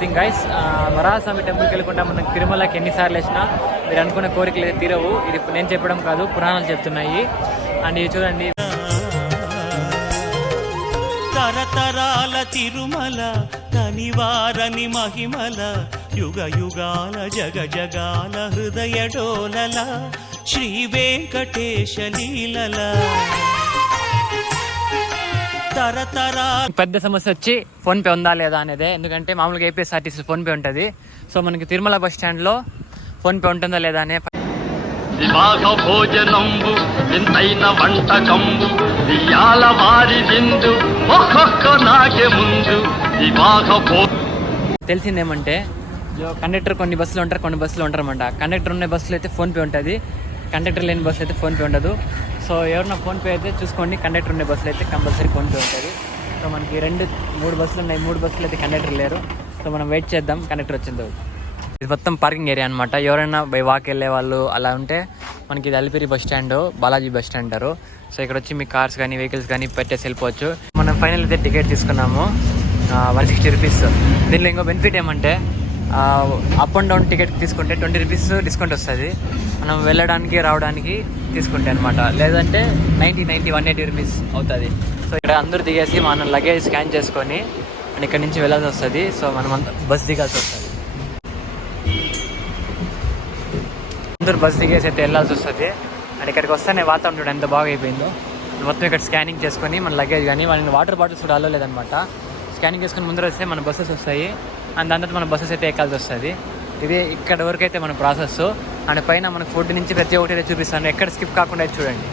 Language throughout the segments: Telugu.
థింగ్ గైస్, వరాహస్వామి టెంపుల్కి వెళ్ళకుండా మనం తిరుమలకి ఎన్నిసార్లు వేసినా మీరు అనుకున్న కోరికలు అయితే తీరవు. ఇది నేను చెప్పడం కాదు, పురాణాలు చెప్తున్నాయి. అండ్ ఇది చూడండి, తరతరాల తిరుమల కనివారని మహిమల యుగ యుగాల జగ జగాల హృదయ డోలల శ్రీ వెంకటేశ లీలల. పెద్ద సమస్య వచ్చి ఫోన్పే ఉందా లేదా అనేదే. ఎందుకంటే మామూలుగా ఏపీఎస్ఆర్టీసీ ఫోన్పే ఉంటుంది. సో మనకి తిరుమల బస్ స్టాండ్లో ఫోన్పే ఉంటుందా లేదా అనే వివాహ భోజనంబు వింతైన వంటకంబు వియాల వారి విందు ఒక్కొక్క నాకే ముందు వివాహ తెలిసిందేమంటే కండక్టర్ కొన్ని బస్సులు ఉంటారు, కొన్ని బస్సులు ఉంటారన్నమాట. కండక్టర్ ఉన్న బస్సులు అయితే ఫోన్పే ఉంటుంది, కండక్టర్ లేని బస్సులు అయితే ఫోన్పే ఉండదు. సో ఎవరన్నా ఫోన్పే అయితే చూసుకోండి, కండక్టర్ ఉండే బస్సులు అయితే కంపల్సరీ ఫోన్పే ఉంటుంది. సో మనకి 3 బస్సులు ఉన్నాయి, 3 బస్సులు అయితే కండక్టర్ లేరు. సో మనం వెయిట్ చేద్దాం కండక్టర్ వచ్చిందో. ఇది మొత్తం పార్కింగ్ ఏరియా అనమాట. ఎవరైనా బై వాక్ వెళ్ళే వాళ్ళు అలా ఉంటే మనకి ఇది Alipiri bus stand, Balaji bus stand అంటారు. సో ఇక్కడ వచ్చి మీ కార్స్ కానీ వెహికల్స్ కానీ పెట్టేసి వెళ్ళిపోవచ్చు. మనం ఫైనల్ అయితే టికెట్ తీసుకున్నాము 160 రూపీస్. దీనిలో ఇంకో బెనిఫిట్ ఏమంటే అప్ అండ్ డౌన్ టికెట్ తీసుకుంటే 20 రూపీస్ డిస్కౌంట్ వస్తుంది మనం వెళ్ళడానికి రావడానికి తీసుకుంటే అనమాట. లేదంటే 180 రూపీస్ అవుతుంది. సో ఇక్కడ అందరూ దిగేసి మనం లగేజ్ స్కాన్ చేసుకొని అండ్ ఇక్కడ నుంచి వెళ్ళాల్సి వస్తుంది. సో మనం బస్ దిగాల్సి వస్తుంది. అందరూ బస్ దిగేసి అయితే వెళ్ళాల్సి వస్తుంది. అండ్ ఇక్కడికి వస్తేనే వాతావరణం చూడండి ఎంత బాగా అయిపోయిందో. మొత్తం ఇక్కడ స్కానింగ్ చేసుకొని మన లగేజ్ కానీ వాళ్ళని వాటర్ బాటిల్స్ కూడా అలో లేదనమాట. స్కానింగ్ చేసుకొని ముందర వస్తే మన బస్సెస్ వస్తాయి. అండ్ దాని తర్వాత మన బస్సెస్ అయితే ఎక్కాల్సి వస్తుంది. ఇది ఇక్కడ వరకు అయితే మన ప్రాసెస్. అండ్ పైన మనకు ఫుడ్ నుంచి ప్రతి ఒక్కటి అయితే చూపిస్తాను, ఎక్కడ స్కిప్ కాకుండా చూడండి.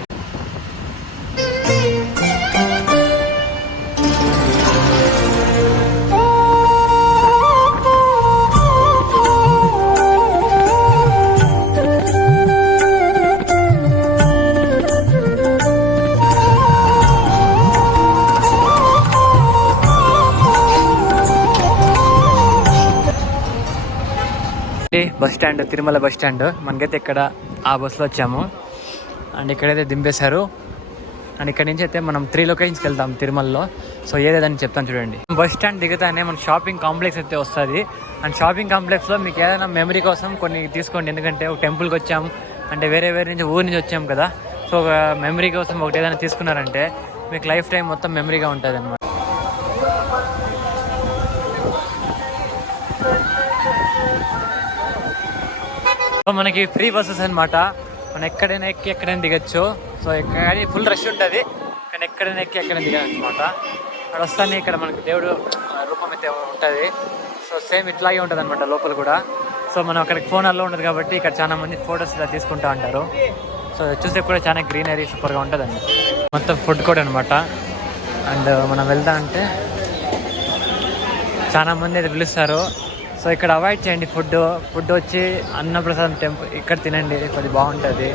Bus stand, Tirumala bus stand. మనకైతే ఇక్కడ ఆ బస్సులో వచ్చాము అండ్ ఇక్కడైతే దింపేశారు. అండ్ ఇక్కడ నుంచి అయితే మనం 3 లొకేషన్స్కి వెళ్తాం తిరుమలలో. సో ఏదేదని చెప్తాను చూడండి. బస్ స్టాండ్ దిగుతానే మన షాపింగ్ కాంప్లెక్స్ అయితే వస్తుంది. అండ్ షాపింగ్ కాంప్లెక్స్లో మీకు ఏదైనా మెమరీ కోసం కొన్ని తీసుకోండి. ఎందుకంటే ఒక టెంపుల్కి వచ్చాము అంటే వేరే నుంచి ఊరి నుంచి వచ్చాము కదా. సో ఒక మెమరీ కోసం ఒకటి ఏదైనా తీసుకున్నారంటే మీకు లైఫ్ టైం మొత్తం మెమరీగా ఉంటుంది అనమాట. మనకి ఫ్రీ బస్సెస్ అనమాట. మనం ఎక్కడైనా ఎక్కి ఎక్కడైనా దిగచ్చు. సో ఎక్కడ ఫుల్ రష్ ఉంటుంది కానీ ఎక్కడైనా ఎక్కి ఎక్కడైనా దిగచ్చు అనమాట. అక్కడ వస్తానే ఇక్కడ మనకి దేవుడు రూపం అయితే ఉంటుంది. సో సేమ్ ఇట్లాగే ఉంటుంది అనమాట లోపల కూడా. సో మనం అక్కడికి ఫోన్ అల్లో ఉండదు కాబట్టి ఇక్కడ చాలా మంది ఫొటోస్ ఇలా తీసుకుంటూ ఉంటారు. సో చూసే కూడా చాలా గ్రీనరీ సూపర్గా ఉంటుందండి. మొత్తం ఫుడ్ కోర్ట్ అనమాట. అండ్ మనం వెళ్తా అంటే చాలా మంది అయితే పిలుస్తారు. సో ఇక్కడ అవాయిడ్ చేయండి ఫుడ్ వచ్చి అన్నప్రసాదం టెంపుల్ ఇక్కడ తినండి, కొద్ది బాగుంటుంది.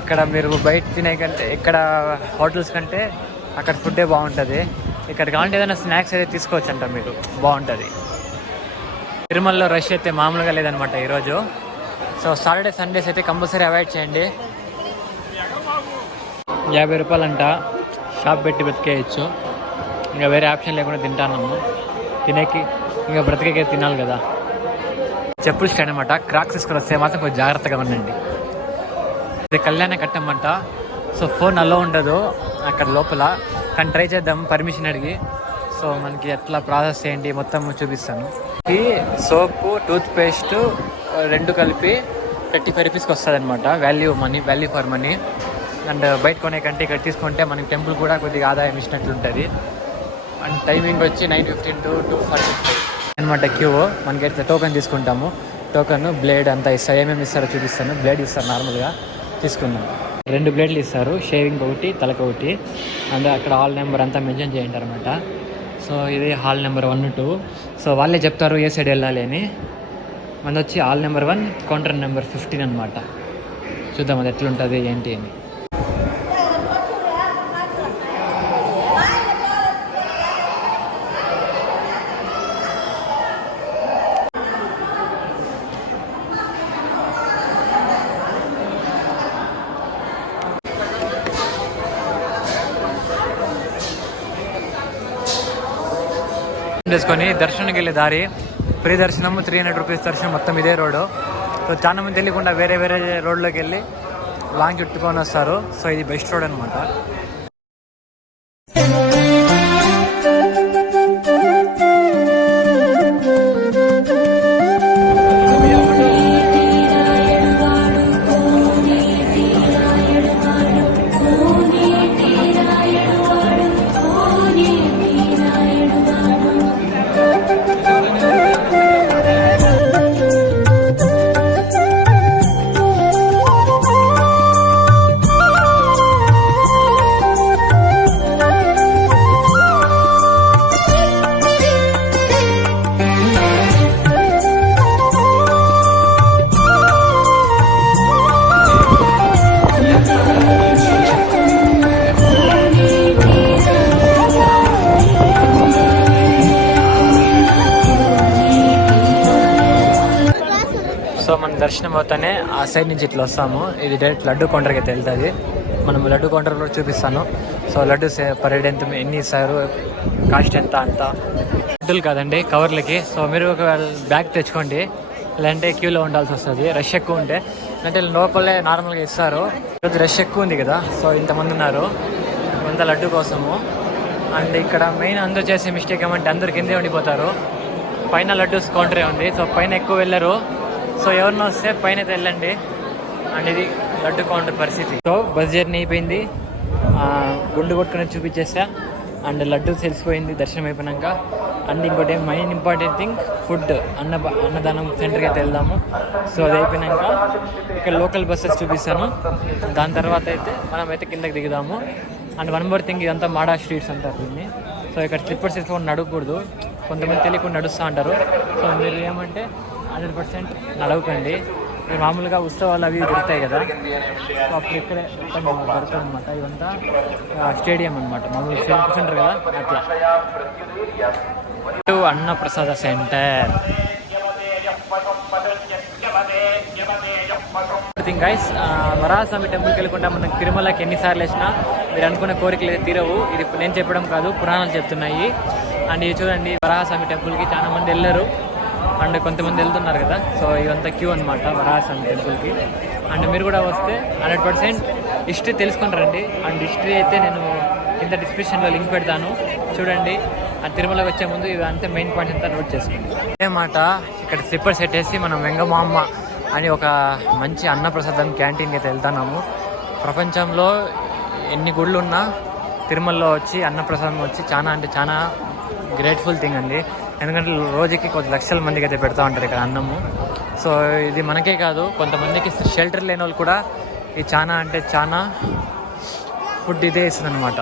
ఇక్కడ మీరు బయట తినే కంటే ఇక్కడ హోటల్స్ కంటే అక్కడ ఫుడ్డే బాగుంటుంది. ఇక్కడ కావాలంటే ఏదైనా స్నాక్స్ అయితే తీసుకోవచ్చు అంట, మీరు బాగుంటుంది. తిరుమలలో రష్ అయితే మామూలుగా లేదనమాట ఈరోజు. సో సాటర్డే సండేస్ అయితే కంపల్సరీ అవాయిడ్ చేయండి. 50 రూపాయలు అంట, షాప్ పెట్టి బతికేయచ్చు. ఇంకా వేరే ఆప్షన్ లేకుండా తింటాను. తినేకి ఇంకా బ్రతికే తినాలి కదా. చెప్పులు స్టాండ్ అనమాట. క్రాక్స్ తీసుకొని వస్తే మాత్రం కొంచెం జాగ్రత్తగా ఉండండి. ఇది కళ్యాణ కట్టమంట. సో ఫోన్ అలో ఉండదు అక్కడ లోపల, కానీ ట్రై చేద్దాం పర్మిషన్ అడిగి. సో మనకి ఎట్లా ప్రాసెస్ ఏంటి మొత్తం చూపిస్తాను. ఈ సోపు, టూత్ పేస్ట్ 2 కలిపి 35 రూపీస్కి వస్తుంది అనమాట. Value for money. అండ్ బయట కొనే కంటే ఇక్కడ తీసుకుంటే మనకి టెంపుల్ కూడా కొద్దిగా ఆదాయం ఇచ్చినట్లుంటుంది. అండ్ టైమింగ్ వచ్చి 9:15 to 2:45 అనమాట. క్యూ మనకైతే టోకెన్ తీసుకుంటాము. టోకెన్, బ్లేడ్ అంతా ఇస్తారు. ఏమేమి ఇస్తారో చూపిస్తాను. బ్లేడ్ ఇస్తారు నార్మల్గా, తీసుకున్నాం. 2 బ్లేడ్లు ఇస్తారు, షేవింగ్ ఒకటి, తలకు ఒకటి. అండ్ అక్కడ హాల్ నెంబర్ అంతా మెన్షన్ చేయండి అనమాట. సో ఇది హాల్ నెంబర్ 1, 2. సో వాళ్ళే చెప్తారు ఏ సైడ్ వెళ్ళాలి అని. మనది వచ్చి హాల్ నెంబర్ 1, కౌంటర్ నెంబర్ 15 అనమాట. చూద్దాం అది ఎట్లుంటుంది ఏంటి అని. చేసుకొని దర్శనానికి వెళ్ళే దారి ఫ్రీ దర్శనము 300 రూపీస్ దర్శనం, మొత్తం ఇదే రోడ్డు. సో చాలా మంది తెలియకుండా వేరే వేరే రోడ్లోకి వెళ్ళి లాంగ్ చుట్టుకొని వస్తారు. సో ఇది బెస్ట్ రోడ్ అనమాట. సో మన దర్శనం అవుతానే ఆ సైడ్ నుంచి ఇట్లా వస్తాము. ఇది డైరెక్ట్ లడ్డు కౌంటర్కి అయితే వెళ్తుంది. మనం లడ్డు కౌంటర్ కూడా చూపిస్తాను. సో లడ్డు పర్ హెడ్ ఎంత, ఎన్ని ఇస్తారు, కాస్ట్ ఎంత అంతా. లడ్డూలు కాదండి, కవర్లకి. సో మీరు ఒక బ్యాగ్ తెచ్చుకోండి, లేదంటే క్యూలో ఉండాల్సి వస్తుంది రష్ ఎక్కువ ఉంటే. అంటే లోపలే నార్మల్గా ఇస్తారు. ఈరోజు రష్ ఎక్కువ ఉంది కదా, సో ఇంతమంది ఉన్నారు ఇంత లడ్డు కోసము. అండ్ ఇక్కడ మెయిన్ అందరూ చేసే మిస్టేక్ ఏమంటే అందరు కిందే ఉండిపోతారు. పైన లడ్డు కౌంటరే ఉంది, సో పైన ఎక్కువ వెళ్ళరు. సో ఎవరినో వస్తే పైన వెళ్ళండి. అండ్ ఇది లడ్డు కౌంటర్ పరిస్థితి. సో బస్ జర్నీ అయిపోయింది, గుండు కొట్టుకుని చూపించేసా. అండ్ లడ్డు తెలిసిపోయింది దర్శనం అయిపోయినాక. అండ్ ఇంకోటి మెయిన్ ఇంపార్టెంట్ థింగ్ ఫుడ్, అన్నదానం సెంటర్కి అయితే వెళ్దాము. సో అది అయిపోయినాక ఇక్కడ లోకల్ బస్సెస్ చూపిస్తాను. దాని తర్వాత అయితే మనం అయితే కిందకి దిగుదాము. అండ్ వన్ మోర్ థింగ్, ఇదంతా మాడా స్ట్రీట్స్ అంటారు దీన్ని. సో ఇక్కడ స్లిప్పర్స్ వేసుకొని నడవకూడదు, కొంతమంది తెలియకుండా నడుస్తూ ఉంటారు. సో మీరు ఏమంటే 100% నడవకండి. మీరు మామూలుగా ఉత్సవాలు అవి దొరుకుతాయి కదా, సో అప్పుడు ఇక్కడే దొరుకుతుంది అనమాట. ఇదంతా స్టేడియం అనమాట, మామూలు సెంటర్ కదా అట్లా. అన్నప్రసాద సెంటర్. గైస్, వరాహస్వామి టెంపుల్కి వెళ్ళకుండా మనం తిరుమలకి ఎన్నిసార్లు వేసినా మీరు అనుకున్న కోరికలు అయితే తీరవు. ఇది నేను చెప్పడం కాదు, పురాణాలు చెప్తున్నాయి. అండ్ ఇది చూడండి, వరాహస్వామి టెంపుల్కి చాలా మంది వెళ్ళరు, అండ్ కొంతమంది వెళ్తున్నారు కదా. సో ఇదంతా క్యూ అనమాట వరాహస్వామి టెంపుల్కి. అండ్ మీరు కూడా వస్తే 100% హిస్టరీ తెలుసుకొని రండి. అండ్ హిస్టరీ అయితే నేను కింద డిస్క్రిప్షన్లో లింక్ పెడతాను, చూడండి. ఆ తిరుమలకి వచ్చే ముందు ఇదంతా మెయిన్ పాయింట్స్ అంతా నోట్ చేసుకోండి. అదేమాట ఇక్కడ స్లిప్పర్స్ పెట్టేసి మనం వెంగమాంబ అని ఒక మంచి అన్నప్రసాదం క్యాంటీన్కి అయితే వెళ్తున్నాము. ప్రపంచంలో ఎన్ని గుళ్ళు ఉన్నా తిరుమలలో వచ్చి అన్నప్రసాదం వచ్చి చాలా అంటే చాలా గ్రేట్ఫుల్ థింగ్ అండి. ఎందుకంటే రోజుకి కొద్ది లక్షల మందికి అయితే పెడతా ఉంటారు ఇక్కడ అన్నము. సో ఇది మనకే కాదు, కొంతమందికి షెల్టర్ లేని వాళ్ళు కూడా ఇది చాలా అంటే చాలా ఫుడ్ ఇదే ఇస్తుంది అనమాట.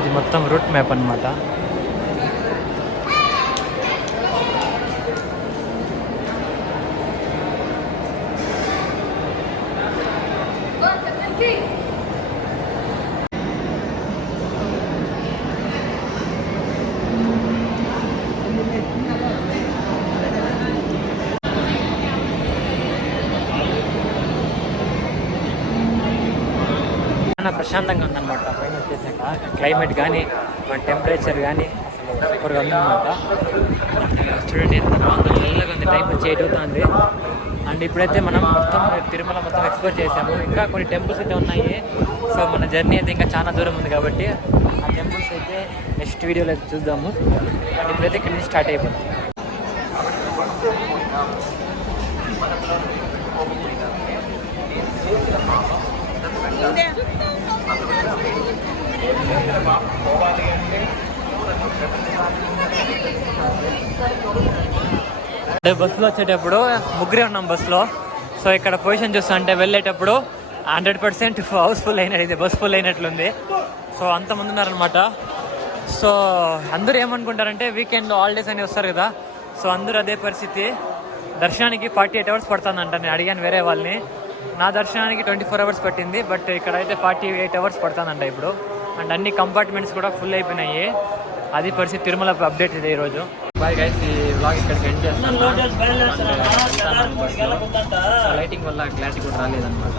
ఇది మొత్తం రూట్ మ్యాప్ అనమాట. చాలా ప్రశాంతంగా ఉందన్నమాట. పైన వచ్చేసాక క్లైమేట్ కానీ మన టెంపరేచర్ కానీ అసలు సూపర్గా ఉందన్నమాట. చూడండి ఎంత బాగుందో, చల్లగా ఉంది. టైం వచ్చి 8 అవుతుంది. అండ్ ఇప్పుడైతే మనం మొత్తం తిరుమల మొత్తం ఎక్స్ప్లోర్ చేసాము. ఇంకా కొన్ని టెంపుల్స్ అయితే ఉన్నాయి. సో మన జర్నీ అయితే ఇంకా చాలా దూరం ఉంది కాబట్టి ఆ టెంపుల్స్ అయితే నెక్స్ట్ వీడియోలో అయితే చూద్దాము. అండ్ ఇప్పుడైతే ఇక్కడి నుంచి స్టార్ట్ అయిపోతుంది. బస్సులో వచ్చేటప్పుడు ముగ్గురే ఉన్నాం బస్సులో. సో ఇక్కడ పొజిషన్ చూస్తా అంటే వెళ్ళేటప్పుడు 100% హౌస్ఫుల్ అయినట్టు, బస్ ఫుల్ అయినట్లుంది. సో అంతమంది ఉన్నారనమాట. సో అందరూ ఏమనుకుంటారంటే వీకెండ్ హాలిడేస్ అని వస్తారు కదా, సో అందరూ అదే పరిస్థితి. దర్శనానికి 48 అవర్స్ పడుతుందంట. నేను అడిగాను వేరే వాళ్ళని, నా దర్శనానికి 24 అవర్స్ పట్టింది, బట్ ఇక్కడ అయితే 48 అవర్స్ పడుతుందంట ఇప్పుడు. అండ్ అన్ని కంపార్ట్మెంట్స్ కూడా ఫుల్ అయిపోయినాయి. అది పరిస్థితి. తిరుమల అప్డేట్ ఇది ఈరోజు. బాయ్ గైస్, ఈ వ్లాగ్ ఇక్కడికి ఎండ్ చేస్తాను. లైటింగ్ వల్ల క్లారిటీ కూడా రాలేదన్నమాట.